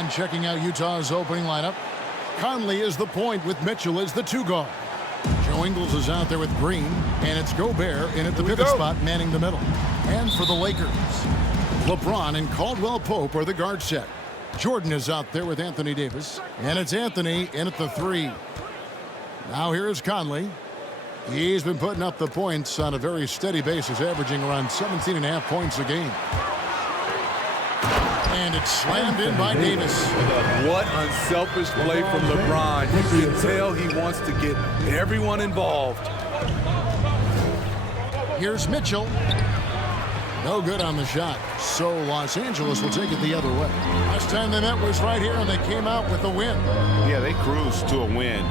And checking out Utah's opening lineup, Conley is the point with Mitchell as the 2 guard. Joe Ingles is out there with Green, and it's Gobert in at the pivot spot manning the middle. And for the Lakers, LeBron and Caldwell Pope are the guard set. Jordan is out there with Anthony Davis, and it's Anthony in at the 3. Now here's Conley. He's been putting up the points on a very steady basis, averaging around 17.5 points a game. And it's slammed in by Davis. What unselfish play from LeBron. You can tell he wants to get everyone involved. Here's Mitchell. No good on the shot. So Los Angeles will take it the other way. Last time they met was right here, and they came out with a win. Yeah, they cruised to a win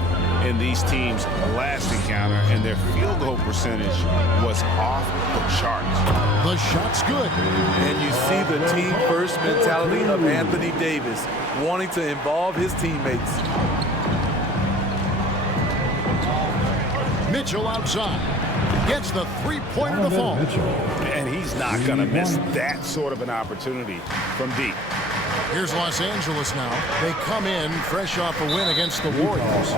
in these teams' last encounter, and their field goal percentage was off the charts. The shot's good. And you see the team-first mentality of Anthony Davis, wanting to involve his teammates. Mitchell outside. Gets the 3-pointer to fall. And he's not going to miss that sort of an opportunity from deep. Here's Los Angeles now. They come in fresh off a win against the Warriors.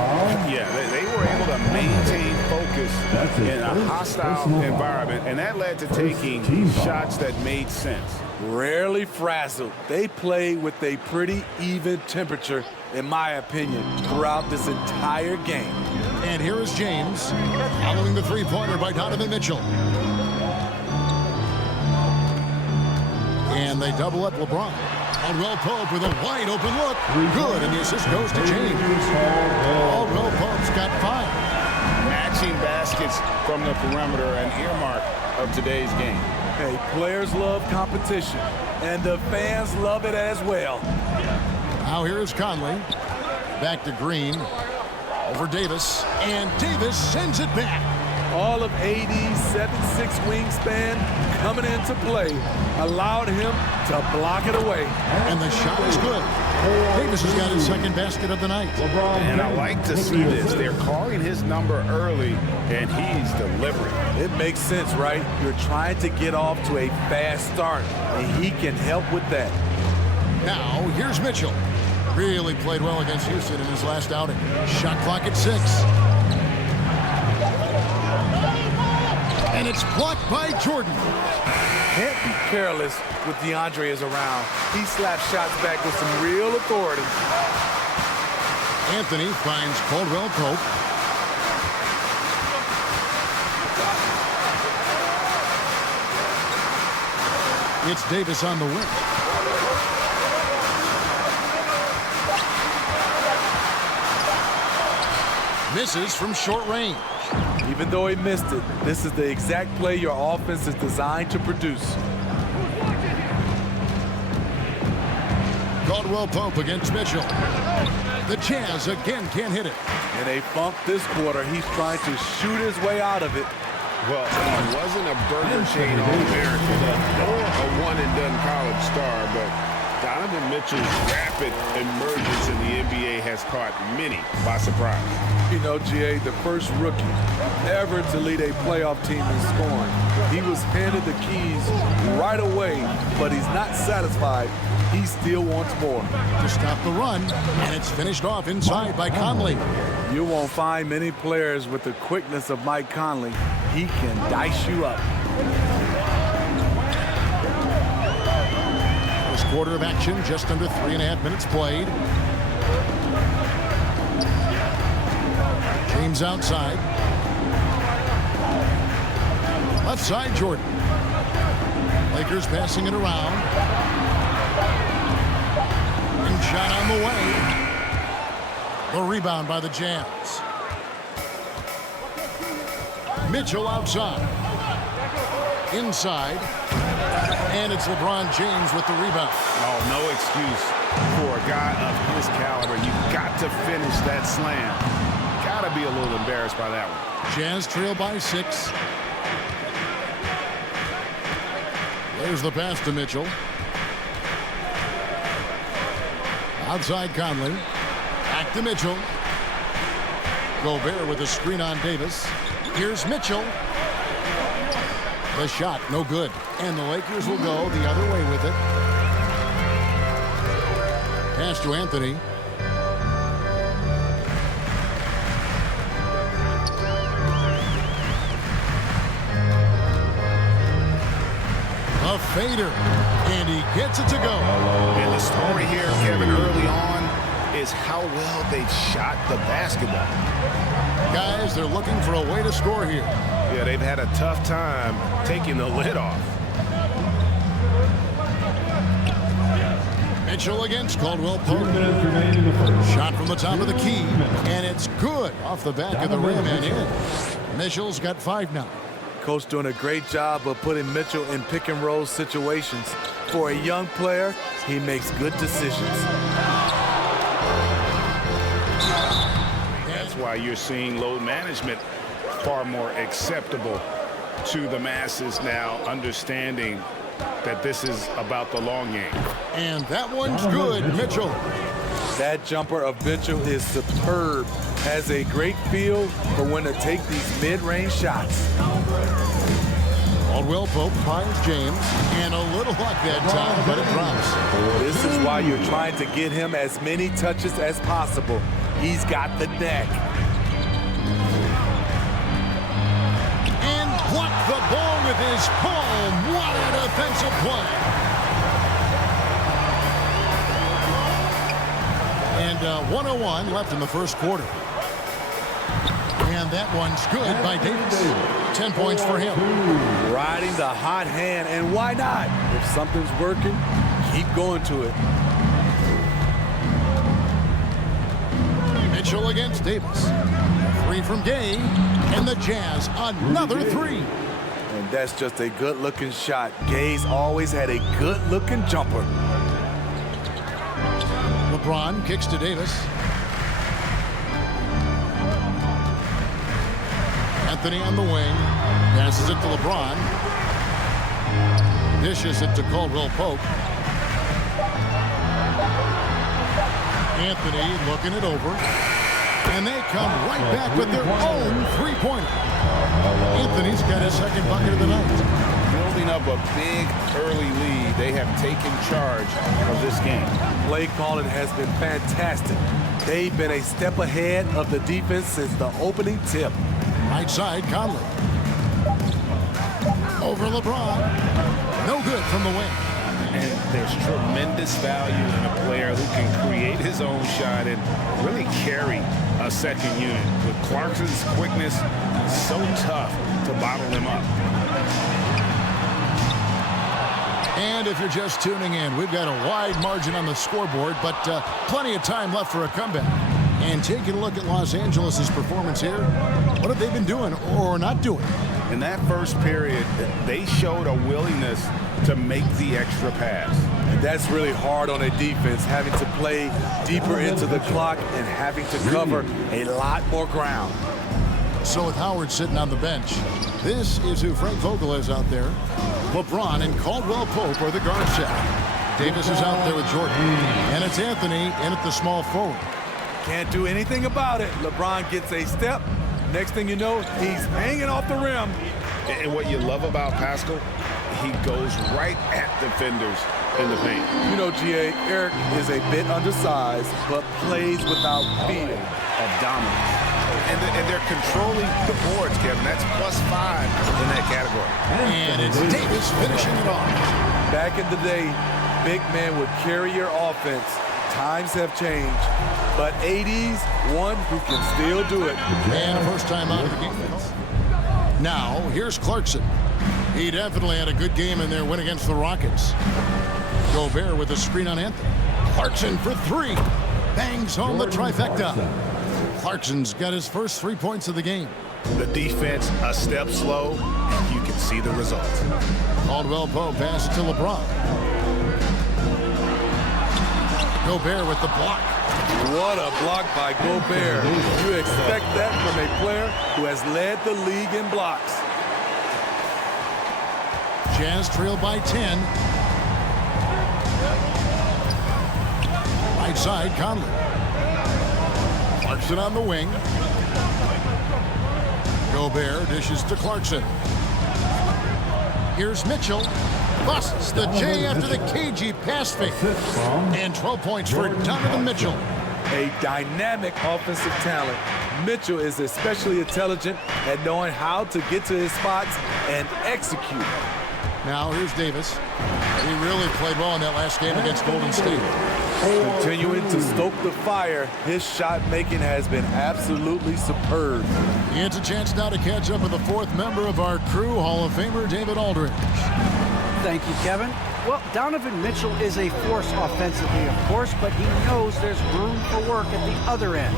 Yeah, they were able to maintain focus in a hostile environment, and that led to taking shots that made sense. Rarely frazzled. They play with a pretty even temperature, in my opinion, throughout this entire game. And here is James, following the 3-pointer by Donovan Mitchell. And they double up LeBron. Caldwell Pope with a wide-open look. Good, and the assist goes to James. Caldwell Pope's got 5. Matching baskets from the perimeter, an earmark of today's game. Hey, players love competition, and the fans love it as well. Now here is Conley. Back to Green. Over Davis, and Davis sends it back. All of AD's 7'6" wingspan coming into play allowed him to block it away. And the shot is good. Davis has got his second basket of the night. And I like to see this. They're calling his number early, and he's delivering. It makes sense, right? You're trying to get off to a fast start, and he can help with that. Now, here's Mitchell. Really played well against Houston in his last outing. Shot clock at 6. And it's blocked by Jordan. Can't be careless with DeAndre is around. He slaps shots back with some real authority. Anthony finds Caldwell Pope. It's Davis on the wing. Misses from short range. Even though he missed it, this is the exact play your offense is designed to produce. Caldwell Pope against Mitchell. The Jazz again can't hit it. In a funk this quarter, he's trying to shoot his way out of it. Well, he wasn't a burger chain All-American or a one-and-done college star, but Donovan Mitchell's rapid emergence in the NBA has caught many by surprise. You know, GA, the first rookie ever to lead a playoff team in scoring. He was handed the keys right away, but he's not satisfied. He still wants more. To stop the run, and it's finished off inside by Conley. You won't find many players with the quickness of Mike Conley. He can dice you up. First quarter of action, just under 3.5 minutes played. James outside. Left side, Jordan. Lakers passing it around. And shot on the way. The rebound by the Jazz. Mitchell outside. Inside. And it's LeBron James with the rebound. Oh, no excuse for a guy of his caliber. You've got to finish that slam. Got to be a little embarrassed by that one. Jazz trail by 6. There's the pass to Mitchell. Outside Conley. Back to Mitchell. Gobert with a screen on Davis. Here's Mitchell. The shot, no good. And the Lakers will go the other way with it. Pass to Anthony. A fader, and he gets it to go. And the story here, Kevin, early on is how well they've shot the basketball. Guys, they're looking for a way to score here. Yeah, they've had a tough time taking the lid off. Mitchell against Caldwell Pope. Shot from the top of the key, and it's good off the back of the rim and in. Mitchell's got 5 now. Coach doing a great job of putting Mitchell in pick and roll situations. For a young player, he makes good decisions. That's why you're seeing load management far more acceptable to the masses now, understanding that this is about the long game. And that one's good, Mitchell. That jumper of Mitchell is superb. Has a great feel for when to take these mid-range shots. Caldwell Pope finds James, and a little luck that time, but it drops. This is why you're trying to get him as many touches as possible. He's got the neck. And blocked the ball with his palm. What a defensive play. And 1:01 left in the first quarter. And that one's good by Davis. 10 points for him. Riding the hot hand, and why not? If something's working, keep going to it. Mitchell against Davis. 3 from Gay, and the Jazz another 3. And that's just a good-looking shot. Gay's always had a good-looking jumper. LeBron kicks to Davis. Anthony on the wing. Passes it to LeBron. Dishes it to Caldwell Pope. Anthony looking it over. And they come right back with their own three-pointer. Anthony's got his second bucket of the night. Building up a big early lead, they have taken charge of this game. Play calling has been fantastic. They've been a step ahead of the defense since the opening tip. Right side, Conley. Over LeBron. No good from the wing. And there's tremendous value in a player who can create his own shot and really carry a second unit. With Clarkson's quickness, so tough to bottle him up. And if you're just tuning in, we've got a wide margin on the scoreboard, but plenty of time left for a comeback. And taking a look at Los Angeles' performance here, what have they been doing or not doing? In that first period, they showed a willingness to make the extra pass. And that's really hard on a defense, having to play deeper into the clock and having to cover a lot more ground. So with Howard sitting on the bench, this is who Frank Vogel is out there. LeBron and Caldwell Pope are the guard set. Davis is out there with Jordan. And it's Anthony in at the small forward. Can't do anything about it. LeBron gets a step. Next thing you know, he's hanging off the rim. And what you love about Pascal, he goes right at defenders in the paint. You know, GA, Eric is a bit undersized, but plays without fear Of dominance. And they're controlling the boards, Kevin. That's +5 in that category. And it's Davis finishing it off. Back in the day, big man would carry your offense. Times have changed, but 80s, one who can still do it. And a first time out of the defense. Now, here's Clarkson. He definitely had a good game in their win against the Rockets. Gobert with a screen on Anthony. Clarkson for 3. Bangs home the trifecta. Clarkson's got his first 3 points of the game. The defense a step slow, and you can see the results. Caldwell Pope passes to LeBron. Gobert with the block. What a block by Gobert. You expect that from a player who has led the league in blocks. Jazz trail by 10. Right side, Conley. Clarkson on the wing. Gobert dishes to Clarkson. Here's Mitchell. busts the J after the cagey pass fake. And 12 points for Donovan Mitchell. A dynamic offensive talent. Mitchell is especially intelligent at knowing how to get to his spots and execute. Now here's Davis. He really played well in that last game against Golden State. Continuing to stoke the fire, his shot making has been absolutely superb. He gets a chance now to catch up with the fourth member of our crew, Hall of Famer David Aldridge. Thank you, Kevin. Well, Donovan Mitchell is a force offensively, of course, but he knows there's room for work at the other end.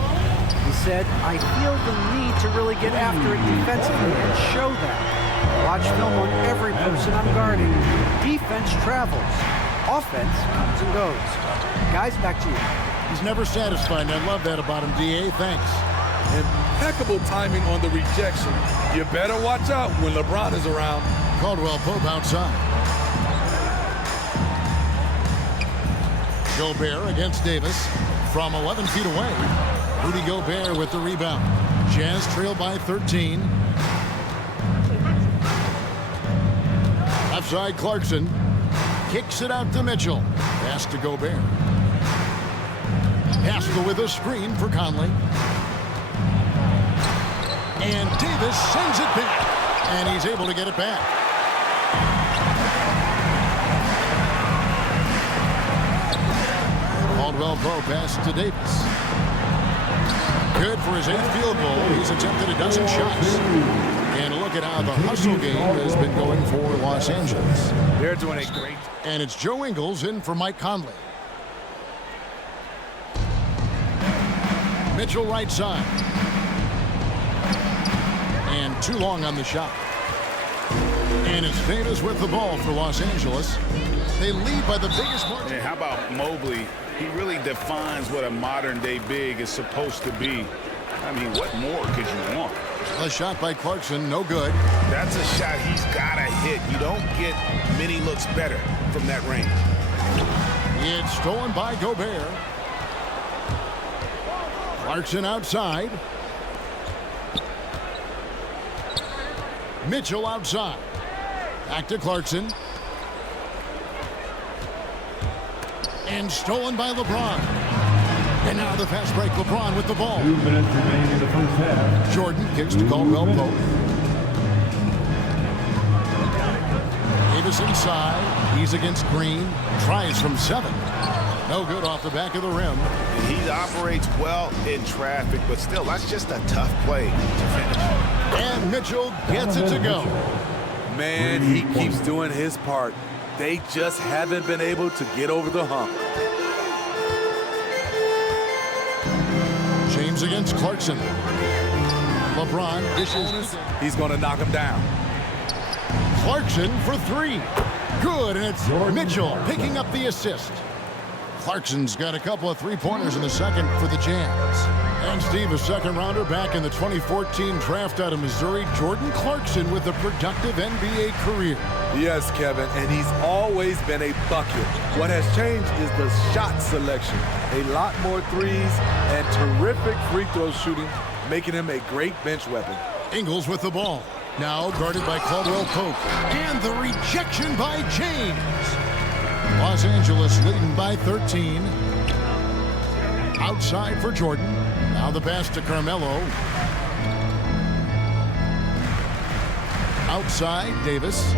He said, I feel the need to really get after it defensively and show that. Watch film on every person I'm guarding. Defense travels. Offense comes and goes. Guys, back to you. He's never satisfied, and I love that about him, D.A. Thanks. Impeccable timing on the rejection. You better watch out when LeBron is around. Caldwell Pope outside. Gobert against Davis from 11 feet away. Rudy Gobert with the rebound. Jazz trail by 13. Left side, Clarkson kicks it out to Mitchell. Pass to Gobert. Haskell with a screen for Conley. And Davis sends it back. And he's able to get it back. Caldwell Pope pass to Davis. Good for his 8th field goal. He's attempted a dozen shots. And look at how the hustle game has been going for Los Angeles. They're doing a great. And it's Joe Ingles in for Mike Conley. Mitchell right side. And too long on the shot. And it's Davis with the ball for Los Angeles. They lead by the biggest margin. And how about Mobley? He really defines what a modern-day big is supposed to be. I mean, what more could you want? A shot by Clarkson, no good. That's a shot he's got to hit. You don't get many looks better from that range. It's stolen by Gobert. Clarkson outside. Mitchell outside. Back to Clarkson. And stolen by LeBron. And now the fast break, LeBron with the ball. 2 minutes remaining in the first half. Jordan kicks to Caldwell Pope. Davis inside. He's against Green. Tries from 7. No good off the back of the rim. And he operates well in traffic, but still, that's just a tough play to finish. And Mitchell gets it to go. Man, he keeps doing his part. They just haven't been able to get over the hump. James against Clarkson. LeBron dishes. He's going to knock him down. Clarkson for 3. Good, and it's Mitchell picking up the assist. Clarkson's got a couple of three-pointers in the second for the Jazz. And Steve, a second-rounder back in the 2014 draft out of Missouri, Jordan Clarkson with a productive NBA career. Yes, Kevin, and he's always been a bucket. What has changed is the shot selection. A lot more threes and terrific free throw shooting, making him a great bench weapon. Ingles with the ball. Now guarded by Caldwell Pope. And the rejection by James. Los Angeles leading by 13. Outside for Jordan. Now the pass to Carmelo. Outside, Davis.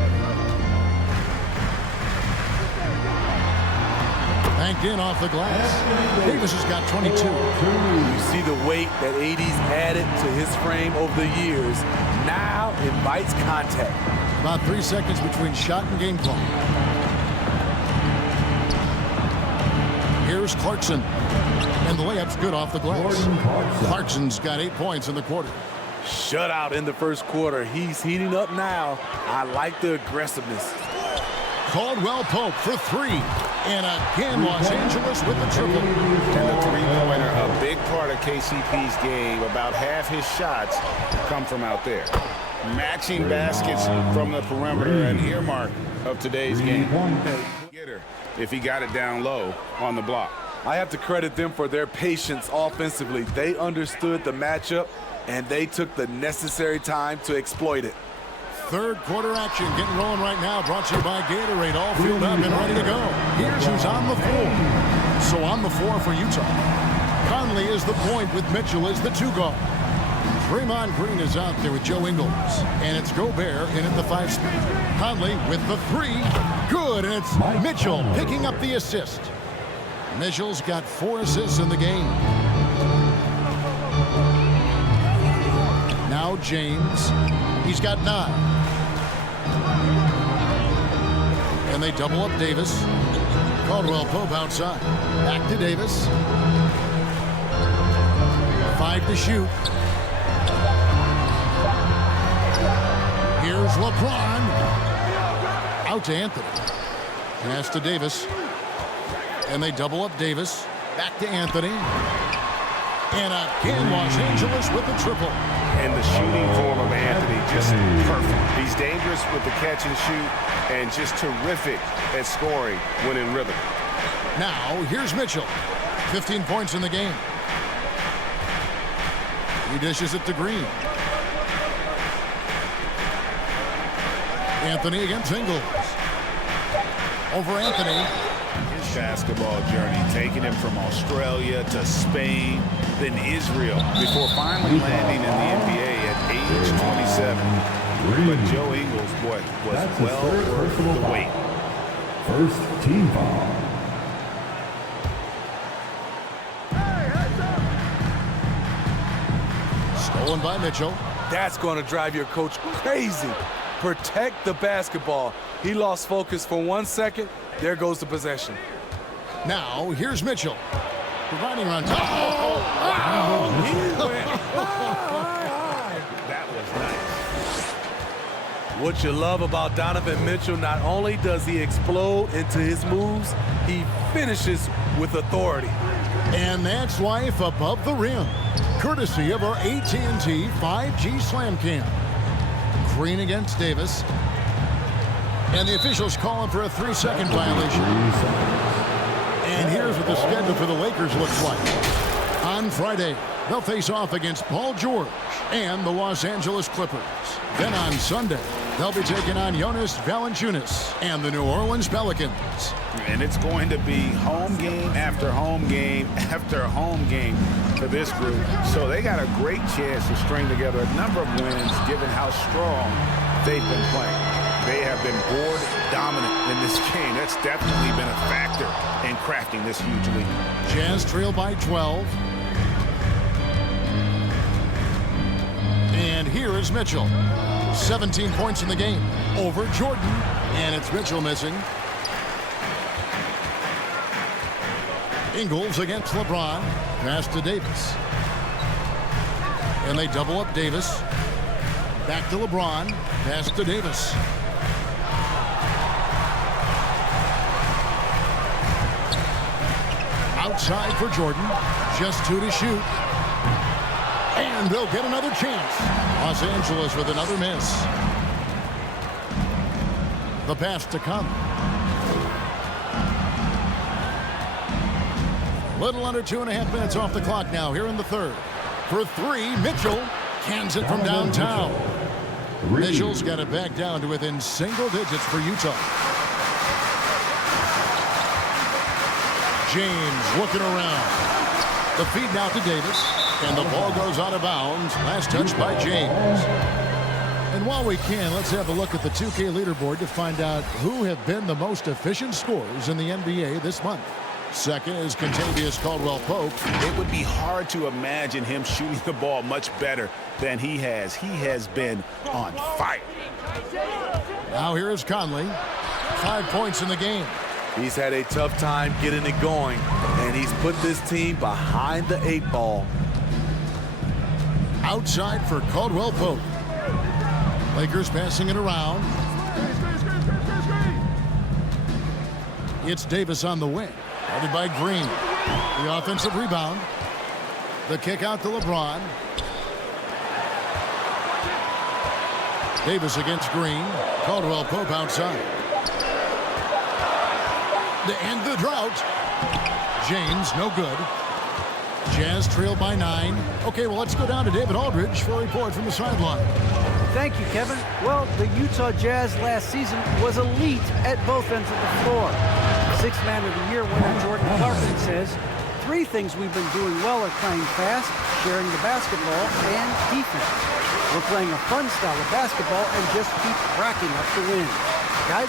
Banked in off the glass. Davis has got 22. You see the weight that AD's added to his frame over the years. Now invites contact. About 3 seconds between shot and game clock. Here's Clarkson. And the layup's good off the glass. Clarkson's got 8 points in the quarter. Shutout in the first quarter. He's heating up now. I like the aggressiveness. Caldwell Pope for 3. And again, Los Angeles with the triple. And the three-pointer, a big part of KCP's game. About half his shots come from out there. Matching baskets from the perimeter, an earmark of today's game. If he got it down low on the block. I have to credit them for their patience offensively. They understood the matchup, and they took the necessary time to exploit it. Third quarter action getting rolling right now. Brought to you by Gatorade. All filled up and ready to go. Here's who's on the floor. So on the floor for Utah, Conley is the point with Mitchell as the 2 guard. Draymond Green is out there with Joe Ingles. And it's Gobert in at the 5 spot. Conley with the 3. Good. And it's Mitchell picking up the assist. Mitchell's got 4 assists in the game. Now James. He's got 9. And they double up Davis. Caldwell Pope outside. Back to Davis. 5 to shoot. Here's LeBron. Out to Anthony. Pass to Davis. And they double up Davis. Back to Anthony. And again, Los Angeles with the triple. And the shooting form of Anthony, just perfect. He's dangerous with the catch and shoot and just terrific at scoring when in rhythm. Now, here's Mitchell. 15 points in the game. He dishes it to Green. Anthony against Ingles. Over Anthony. His basketball journey, taking him from Australia to Spain, then Israel, before finally landing in the NBA at age 27. But Joe Ingles, boy, was well worth the wait. First team foul. Stolen by Mitchell. That's going to drive your coach crazy. Protect the basketball. He lost focus for 1 second. There goes the possession. Now, here's Mitchell. Providing on top. He went high. That was nice. What you love about Donovan Mitchell, not only does he explode into his moves, he finishes with authority. And that's life above the rim. Courtesy of our AT&T 5G Slam Cam. Green against Davis. And the officials calling for a 3-second violation. And here's what the schedule for the Lakers looks like. On Friday, they'll face off against Paul George and the Los Angeles Clippers. Then on Sunday, they'll be taking on Jonas Valanciunas and the New Orleans Pelicans. And it's going to be home game after home game after home game for this group. So they got a great chance to string together a number of wins given how strong they've been playing. They have been board dominant in this game. That's definitely been a factor in crafting this huge lead. Jazz trail by 12. And here is Mitchell. 17 points in the game over Jordan. And it's Mitchell missing. Ingles against LeBron. Pass to Davis. And they double up Davis. Back to LeBron. Pass to Davis. Outside for Jordan. Just 2 to shoot. And they'll get another chance. Los Angeles with another miss. The pass to come. Little under 2.5 minutes off the clock now here in the third. For 3, Mitchell cans it from downtown. Mitchell's got it back down to within single digits for Utah. James looking around. The feed now to Davis. And the ball goes out of bounds. Last touch by James. And while we can, let's have a look at the 2K leaderboard to find out who have been the most efficient scorers in the NBA this month. Second is Contavious Caldwell-Pope. It would be hard to imagine him shooting the ball much better than he has. He has been on fire. Now here is Conley. 5 points in the game. He's had a tough time getting it going, and he's put this team behind the 8 ball. Outside for Caldwell-Pope. Lakers passing it around. It's Davis on the wing. Guarded by Green. The offensive rebound. The kick out to LeBron. Davis against Green. Caldwell-Pope outside. To end the drought. James, no good. Jazz trail by 9. Okay, well, let's go down to David Aldridge for a report from the sideline. Thank you, Kevin. Well, the Utah Jazz last season was elite at both ends of the floor. Sixth Man of the Year winner Jordan Clarkson says, 3 things we've been doing well are playing fast, sharing the basketball, and defense. We're playing a fun style of basketball and just keep racking up the wins. Guys?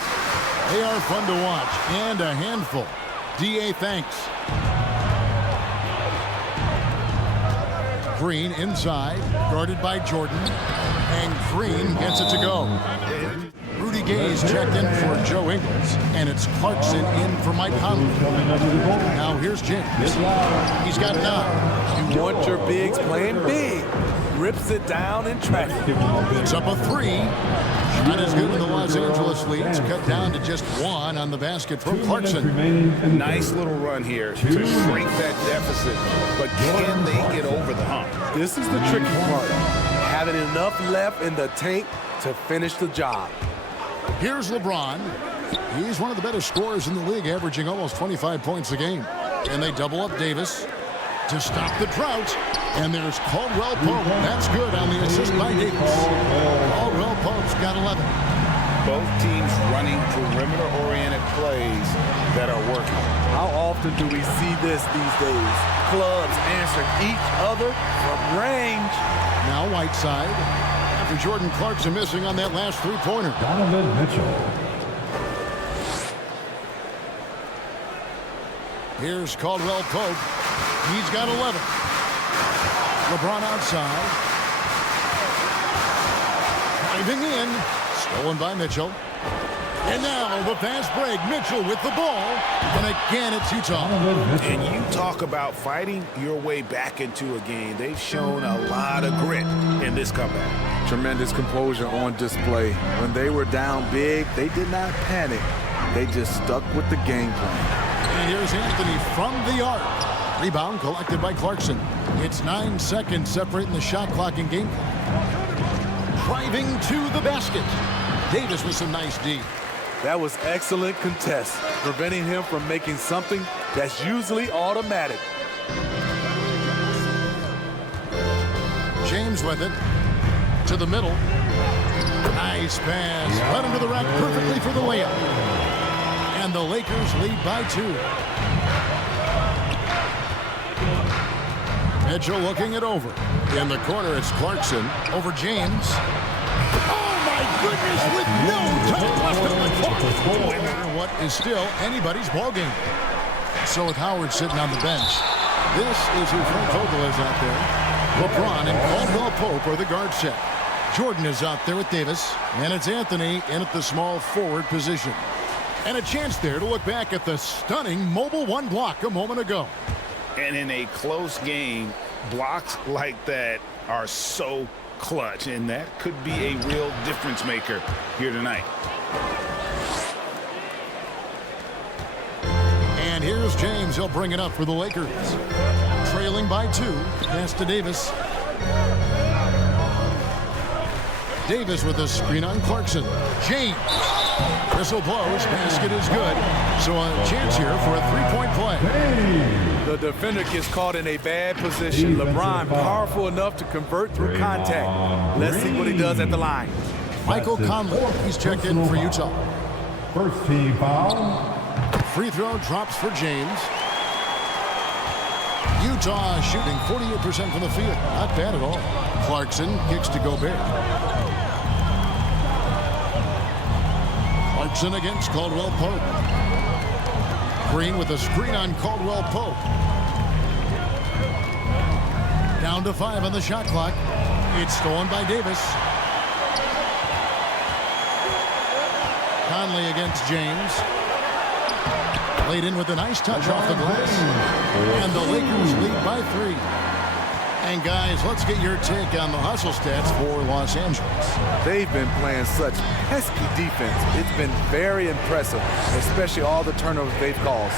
They are fun to watch and a handful. D.A. thanks. Green inside, guarded by Jordan, and Green gets it to go. Rudy Gay's checked in for Joe Ingles, and it's Clarkson in for Mike Conley. Now here's James. He's got 9. You want your bigs playing big. Rips it down in traffic. It's up a 3. Not as good in the Los Angeles leads, cut down to just 1 on the basket from Clarkson. Nice little run here to shrink that deficit, but can they get over the hump? This is the tricky part. Having enough left in the tank to finish the job. Here's LeBron. He's one of the better scorers in the league, averaging almost 25 points a game. And they double up Davis to stop the drought. And there's Caldwell Pope. That's good on the assist by Davis. Caldwell Pope's got 11. Both teams running perimeter-oriented plays that are working. How often do we see this these days? Clubs answer each other from range. Now Whiteside. After Jordan Clarkson missing on that last 3-pointer. Donovan Mitchell. Here's Caldwell Pope. He's got 11. LeBron outside. Driving in. Stolen by Mitchell. And now the fast break. Mitchell with the ball. And again, it's Utah. And you talk about fighting your way back into a game. They've shown a lot of grit in this comeback. Tremendous composure on display. When they were down big, they did not panic. They just stuck with the game plan. And here's Anthony from the arc. Rebound collected by Clarkson. It's 9 seconds separating the shot clock and game clock. Driving to the basket. Davis with some nice D. That was excellent contest, preventing him from making something that's usually automatic. James with it. To the middle. Nice pass. Led him to the rack perfectly for the layup. And the Lakers lead by 2. Mitchell looking it over. In the corner, it's Clarkson over James. Oh, my goodness, with no time left on the clock. What is still anybody's ballgame. So with Howard sitting on the bench, this is who Frank Vogel is out there. LeBron and Caldwell Pope are the guard set. Jordan is out there with Davis, and it's Anthony in at the small forward position. And a chance there to look back at the stunning mobile 1 block a moment ago. And in a close game, blocks like that are so clutch, and that could be a real difference maker here tonight. And here's James. He'll bring it up for the Lakers. Trailing by 2. Pass to Davis. Davis with a screen on Clarkson. James. Whistle blows. Basket is good. So a chance here for a 3-point play. The defender gets caught in a bad position. LeBron powerful enough to convert through contact. Let's see what he does at the line. Michael Conley. He's checked in for Utah. First team foul. Free throw drops for James. Utah shooting 48% from the field. Not bad at all. Clarkson kicks to Gobert. Clarkson against Caldwell Pope. Green with a screen on Caldwell Pope. Down to 5 on the shot clock. It's stolen by Davis. Conley against James. Laid in with a nice touch off the glass. And the Lakers lead by 3. And guys, let's get your take on the hustle stats for Los Angeles. They've been playing such pesky defense. It's been very impressive, especially all the turnovers they've caused.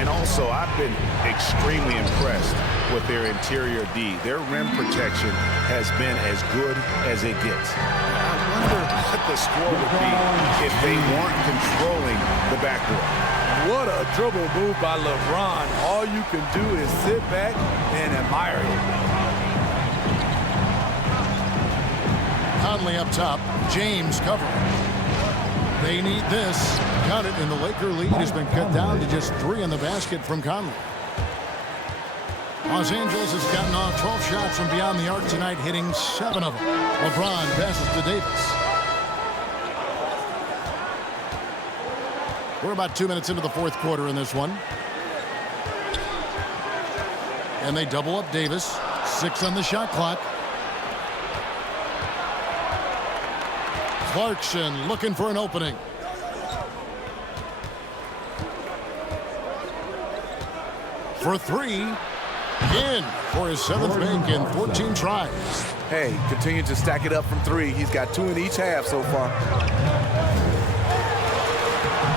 And also, I've been extremely impressed with their interior D. Their rim protection has been as good as it gets. I wonder what the score would be if they weren't controlling the backcourt. What a dribble move by LeBron. All you can do is sit back and admire it. Conley up top. James covering. They need this. Count it, and the Laker lead has been cut down to just 3 in the basket from Conley. Los Angeles has gotten off 12 shots from beyond the arc tonight, hitting 7 of them. LeBron passes to Davis. We're about 2 minutes into the fourth quarter in this one. And they double up Davis. 6 on the shot clock. Clarkson looking for an opening. For 3. In for his 7th make in 14 tries. Hey, continue to stack it up from 3. He's got 2 in each half so far.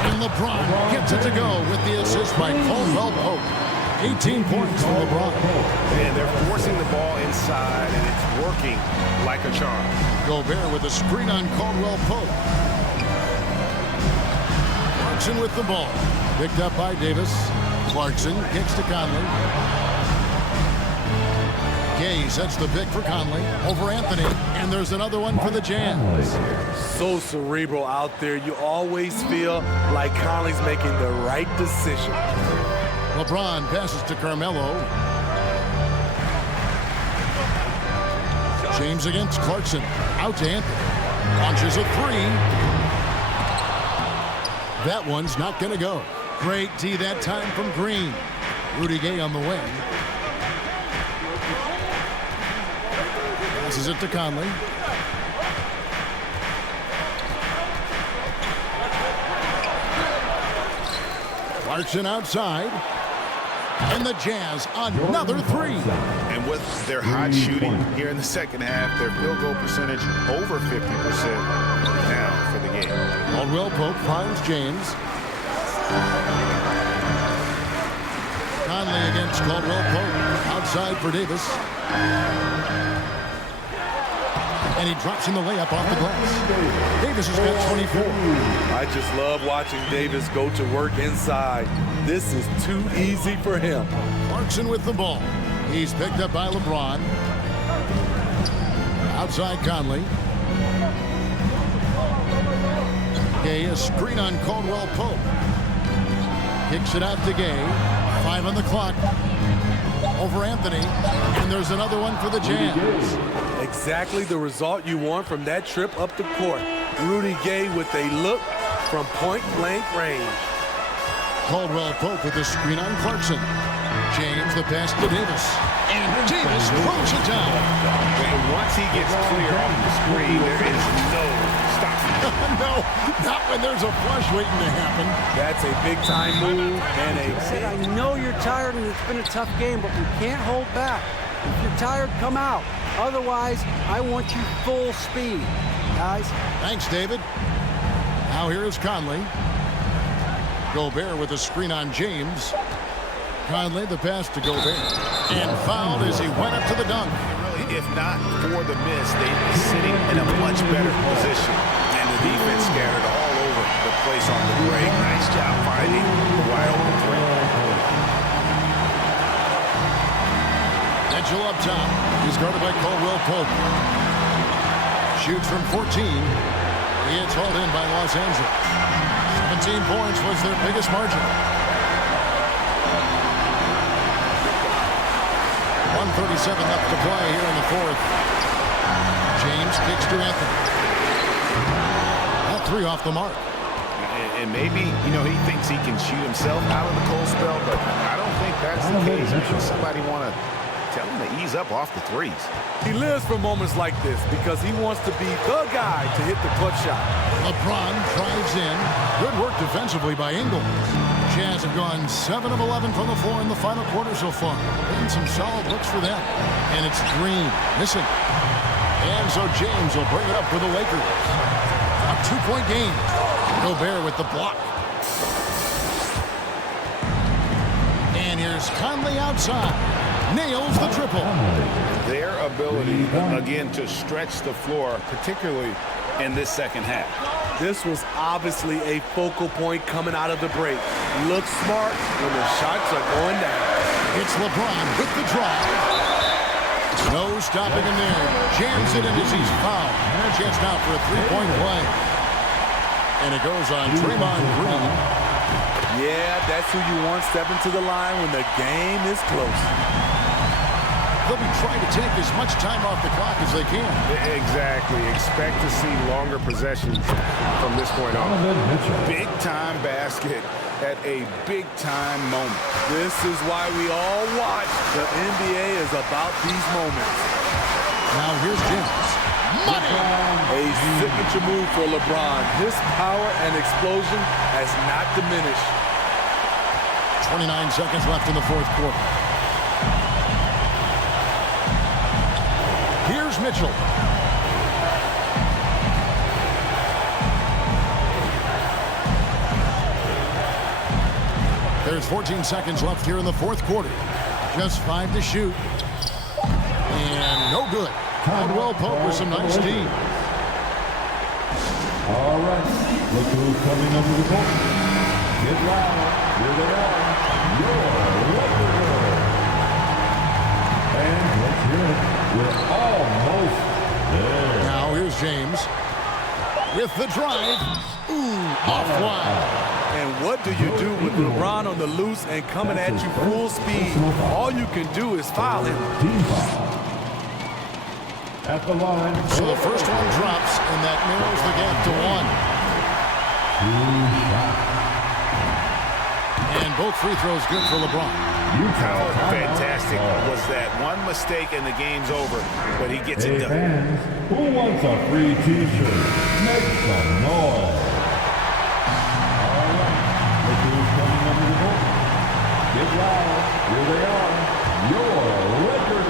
And LeBron gets it to go with the assist by Caldwell Pope. 18 points for LeBron. And they're forcing the ball inside, and it's working like a charm. Gobert with a screen on Caldwell Pope. Clarkson with the ball. Picked up by Davis. Clarkson kicks to Conley. Gay sets the pick for Conley over Anthony. And there's another one for the Jazz. So cerebral out there. You always feel like Conley's making the right decision. LeBron passes to Carmelo. James against Clarkson. Out to Anthony. Launches a 3. That one's not going to go. Great D that time from Green. Rudy Gay on the wing. Passes it to Conley. Clarkson outside. And the Jazz another 3. And with their hot shooting here in the second half, their field goal percentage over 50% now for the game. Caldwell Pope finds James. Conley against Caldwell Pope. Outside for Davis. And he drops in the layup off the glass. Davis has got 24. I just love watching Davis go to work inside. This is too easy for him. Clarkson with the ball. He's picked up by LeBron. Outside Conley. Gay, a screen on Caldwell Pope. Kicks it out to Gay. 5 on the clock. Over Anthony. And there's another one for the Jazz. Exactly the result you want from that trip up the court. Rudy Gay with a look from point-blank range. Caldwell Pope with the screen on Clarkson. James the pass to Davis. And Davis throws it down. And once he gets clear off the screen, there is no stopping. No, not when there's a flush waiting to happen. That's a big-time move and I know you're tired and it's been a tough game, but we can't hold back. If you're tired, come out. Otherwise, I want you full speed, guys. Thanks, David. Now here is Conley. Gobert with a screen on James. Conley, the pass to Gobert. And fouled as he went up to the dunk. Really, if not for the miss, they'd be sitting in a much better position. And the defense scattered all over the place on the break. Nice job finding the wide open three. Mitchell up top. He's guarded by Caldwell Pope. Shoots from 14. He gets hauled in by Los Angeles. 17 points was their biggest margin. 1:37 left to play here in the fourth. James kicks to Anthony. That 3 off the mark. And maybe, he thinks he can shoot himself out of the cold spell, but I don't think that's the case. Maybe somebody want to tell him to ease up off the threes. he lives for moments like this because he wants to be the guy to hit the clutch shot. LeBron drives in. Good work defensively by Ingles. Jazz have gone 7 of 11 from the floor in the final quarter so far. And some solid looks for them. And it's Green missing. And so James will bring it up for the Lakers. A 2-point game. Gobert with the block. And here's Conley outside. Nails the triple. Their ability, again, to stretch the floor, particularly in this second half. This was obviously a focal point coming out of the break. Look smart when the shots are going down. It's LeBron with the drive. No stopping him there. Jams it in as he's fouled. And a chance now for a three-point play. And it goes on Draymond Green. Yeah, that's who you want stepping to the line when the game is close. They'll be trying to take as much time off the clock as they can. Exactly. Expect to see longer possessions from this point on. Big-time basket at a big-time moment. This is why we all watch. The NBA is about these moments. Now here's James. Money! A signature move for LeBron. His power and explosion has not diminished. 29 seconds left in the fourth quarter. Here's Mitchell. There's 14 seconds left here in the fourth quarter. Just 5 to shoot. And no good. Caldwell Pope with some nice D. All right. Look who's coming over the court. Get loud. Here they are. Your Lakers. And let's hear it. We're almost there. Now here's James. With the drive. Ooh, offline. And what do you do with LeBron on the loose and coming at you full speed? All you can do is foul him. Team foul. At the line. So the first one drops, and that narrows the gap to 1. And both free throws good for LeBron. How fantastic was that? One mistake and the game's over, but he gets it done. Fans, who wants a free t-shirt? Make some noise. All right. Look who's coming over the court. Get loud. Here they are. Your Lakers.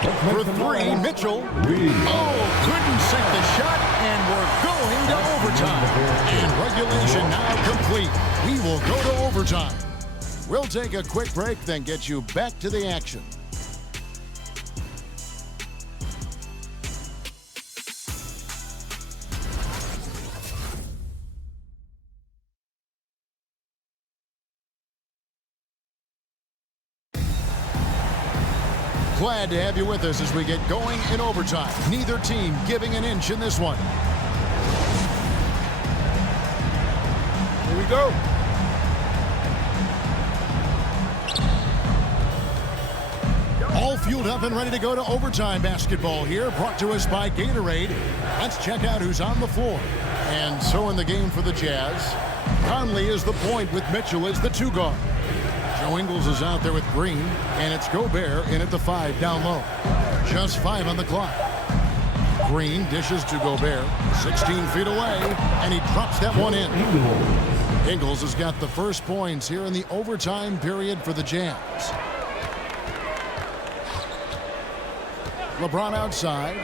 For three, Mitchell. Oh, couldn't sink the shot, and we're going to overtime. And regulation now complete. We will go to overtime. We'll take a quick break, then get you back to the action. Glad to have you with us as we get going in overtime. Neither team giving an inch in this one. Here we go. All fueled up and ready to go to overtime basketball here, brought to us by Gatorade. Let's check out who's on the floor. And so in the game for the Jazz, Conley is the point with Mitchell as the 2 guard. Joe Ingles is out there with Green, and it's Gobert in at the 5 down low. Just 5 on the clock. Green dishes to Gobert, 16 feet away, and he drops that one in. Ingles has got the first points here in the overtime period for the Jazz. LeBron outside.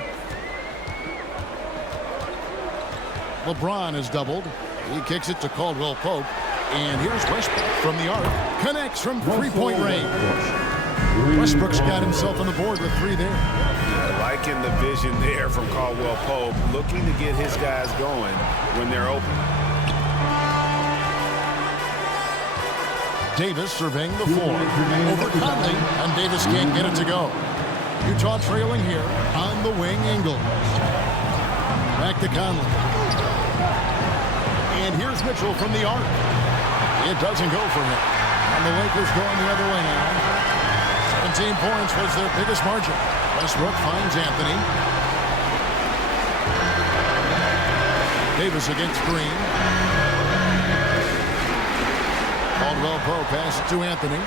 LeBron is doubled. He kicks it to Caldwell Pope. And here's Westbrook from the arc. Connects from three-point range. Westbrook's got himself on the board with 3 there. Yeah, liking the vision there from Caldwell Pope, looking to get his guys going when they're open. Davis surveying the floor. Over Conley, and Davis can't get it to go. Utah trailing here on the wing, Ingles. Back to Conley. And here's Mitchell from the arc. It doesn't go for him. And the Lakers going the other way now. 17 points was their biggest margin. Westbrook finds Anthony. Davis against Green. Caldwell Pope passes to Anthony.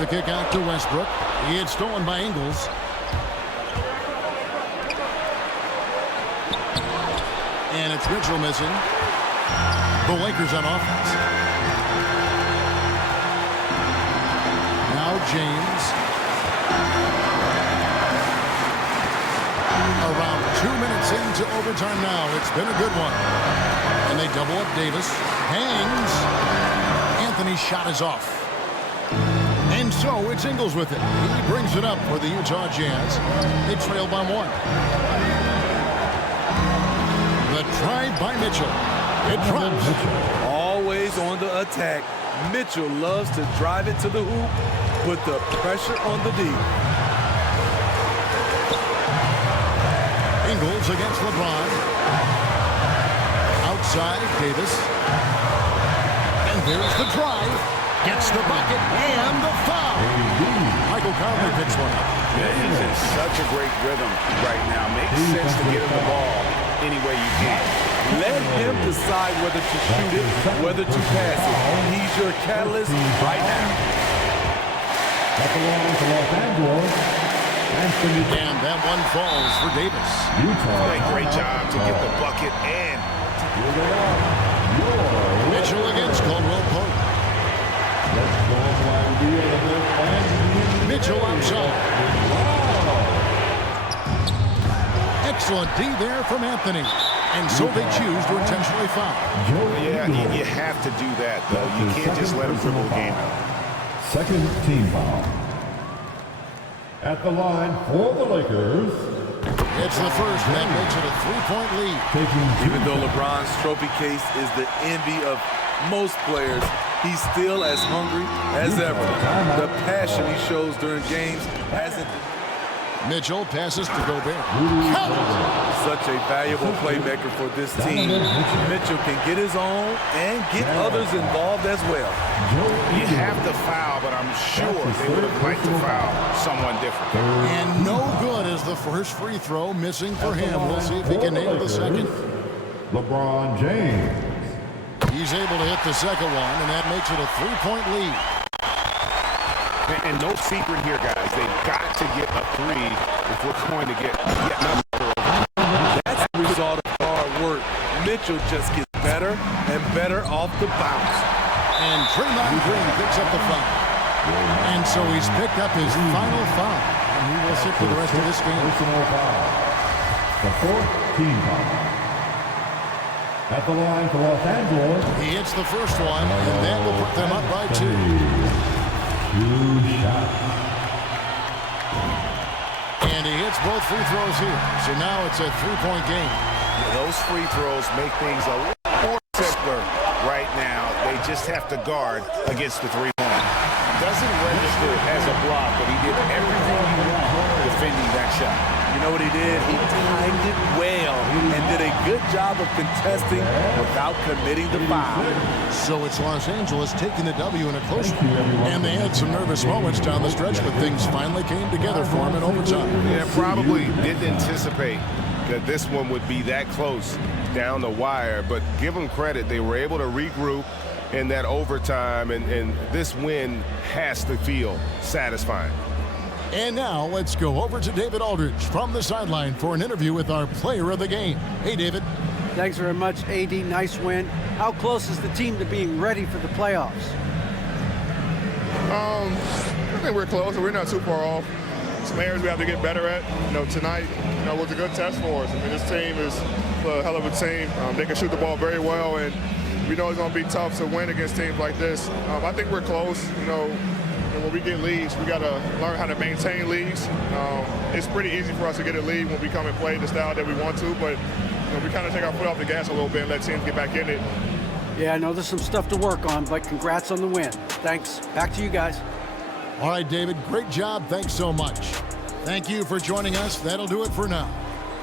The kick out to Westbrook. He had stolen by Ingles. And it's Mitchell missing. The Lakers on offense. Now James. Around 2 minutes into overtime now. It's been a good one. And they double up Davis. Hangs. Anthony's shot is off. And so it's Ingles with it. He brings it up for the Utah Jazz. They trail by 1. The drive by Mitchell. It drops. Always on the attack. Mitchell loves to drive it to the hoop put the pressure on the D. Ingles against LeBron. Outside, Davis. And there's the drive. Gets the bucket and the foul. Michael Conley picks one up. Yeah, he's in such a great rhythm right now. Makes sense to get him the ball any way you can. Let him decide whether to shoot it, whether to pass it. He's your catalyst right now. At the line for Los Angeles, Anthony. And that one falls for Davis. Utah. Great job to get the bucket and Here they are. Your Mitchell against Caldwell Pope. Let's go on the field. Mitchell outside. Wow. Excellent D there from Anthony. And so they choose to intentionally foul. yeah, you have to do that, though. You can't just let him dribble the game out. Second team foul. At the line for the Lakers. It's the first, and that makes it a three-point lead. Even though LeBron's trophy case is the envy of most players, he's still as hungry as ever. The passion he shows during games hasn't. Mitchell passes to Gobert. Such a valuable playmaker for this team. Mitchell can get his own and get others involved as well. You have to foul, but I'm sure they would have liked to foul someone different. And no good is the first free throw missing for him. We'll see if he can nail the second. LeBron James. He's able to hit the second one, and that makes it a three-point lead. And no secret here, guys. They've got to get a three if we're going to get yet another. That's the result of hard work. Mitchell just gets better and better off the bounce. And Draymond Green picks up the foul. And so he's picked up his final foul. And he will sit for the rest of this game. Personal foul. The fourth team foul. At the line for Los Angeles. He hits the first one, and that will put them up by two. Two shots. And he hits both free throws here. So now it's a three-point game. Those free throws make things a little more simpler right now. They just have to guard against the three-point. Doesn't register as a block, but he did everything he wanted defending that shot. You know what he did? He timed it well and did a good job of contesting without committing the foul. So it's Los Angeles taking the W in a close one. And they had some nervous moments down the stretch, but things finally came together for him in overtime. Yeah, probably didn't anticipate that this one would be that close down the wire, but give them credit. They were able to regroup in that overtime, and this win has to feel satisfying. And now let's go over to David Aldridge from the sideline for an interview with our player of the game. Hey, David. Thanks very much, AD. Nice win. How close is the team to being ready for the playoffs? I think we're close. We're not too far off. Some areas we have to get better at. Tonight, was a good test for us. I mean, this team is a hell of a team. They can shoot the ball very well, and we know it's going to be tough to win against teams like this. I think we're close. When we get leads, we got to learn how to maintain leads. It's pretty easy for us to get a lead when we come and play the style that we want to, but we kind of take our foot off the gas a little bit and let teams get back in it. Yeah, I know there's some stuff to work on, but congrats on the win. Thanks. Back to you guys. All right, David, great job. Thanks so much. Thank you for joining us. That'll do it for now.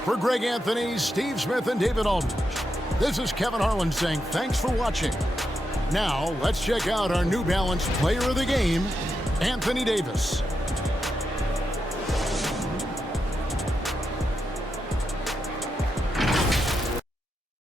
For Greg Anthony, Steve Smith, and David Aldridge, this is Kevin Harlan saying thanks for watching. Now, let's check out our New Balance player of the game, Anthony Davis.